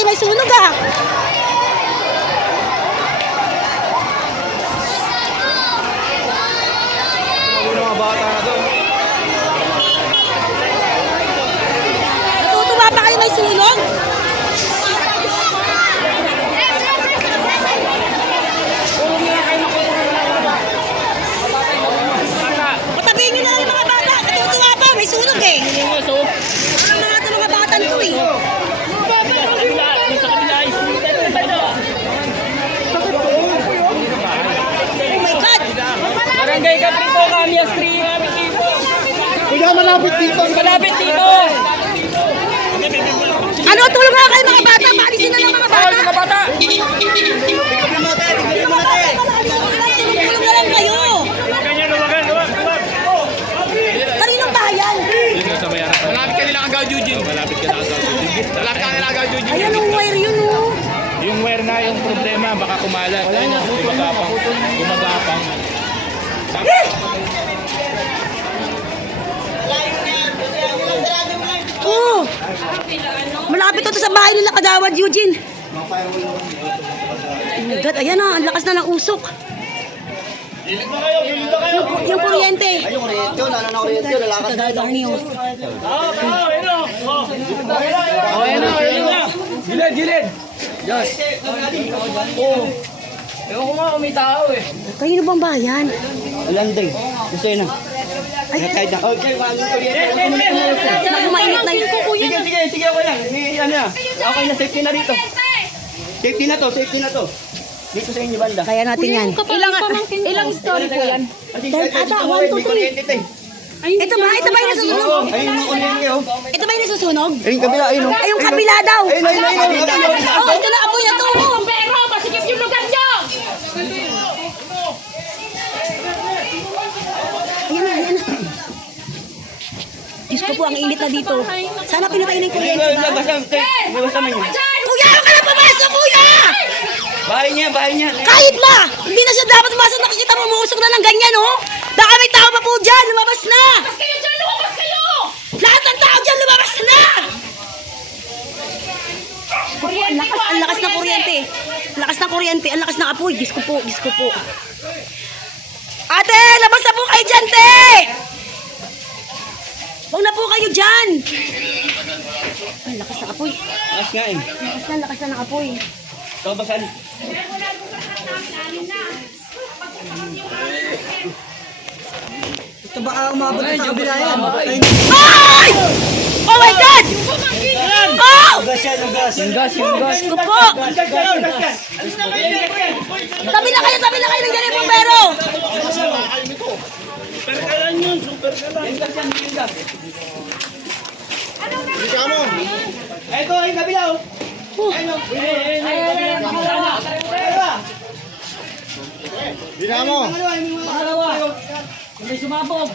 kayo may sunog ah. Mga bata na to. Natutuwa pa kayo may sunog? Patabihin nyo na lang yung mga bata. Natutuwa pa, may sunog eh. Mga bata nito eh. Oh my God! Barangay Caprito, Camia Street. Kuya, malapit dito. Malapit dito. Ano, tulong nga kayo mga bata. Paalisin na lang mga bata. Mga bata. Tulong na lang kayo. Kaninong bayan? Malapit ka nila Agaw Eugene. Malapit ka nila Agaw Eugene. Ayan ang wire yun oh. Yung wire na yung problema, baka kumalat. Gumagapang. Oo. Malapit ito sa bahay nila Kagawad Eugene. Oh my God, ayan na, ang lakas na ng usok. Yung kuryente. Ay, yung kuryente, wala na kuryente, lalakas na ito. Gilid. Yes. Ewan ko nga kung may tao eh. Kanino bang bayan? Landing, gusto yun na. Ay, Kahit na. Okay, walang kuryente. naku, mainit na yun. Sige, okay lang. Ano na, okay na, safety na dito. Safety na to. Dito sa inyo banda. Kaya natin yan. Ilang story po yan? Kasi kahit sumaway, may kuryente tayo. Ito ba yung nasusunog? Ayun yung kuryente, oh. Ito ba yung nasusunog? Ayun, kabila, ayun, oh. Ay, yung kabila daw. Ayun. Oh, ito na, apoy na to. Pero masikip yung lugar nyo! Ayan na. Diyos ko po, ang init na dito. Sana pinatay na yung kuryente ba? Labas naman yun. Kuya, huwag ka na pumasok, kuya! Bahay niya. Kahit na! Hindi na siya dapat pumasok. Nakikita mo, umusok na ng ganyan, oh. Baka may tao pa po dyan. Lumabas na! Lumabas kayo dyan! Lumabas kayo! Lahat ng tao dyan, lumabas na! Ang lakas ng kuryente. Ang lakas ng kuryente. Ang lakas ng apoy. Diyos ko po. Ate, labas na po kayo dyan, te! Huwag na po kayo dyan! Ang lakas ng apoy. Lakas nga eh. Lakas na ng apoy. Ito basan. Ito baka umabot sa kabila yan. Ay! Oh my God! Oh! Yung gas. Diyos ko po! Tabi na kayo ng ganyan po, pero! Ito, yung kabila oh. Dinamo. May sumabog.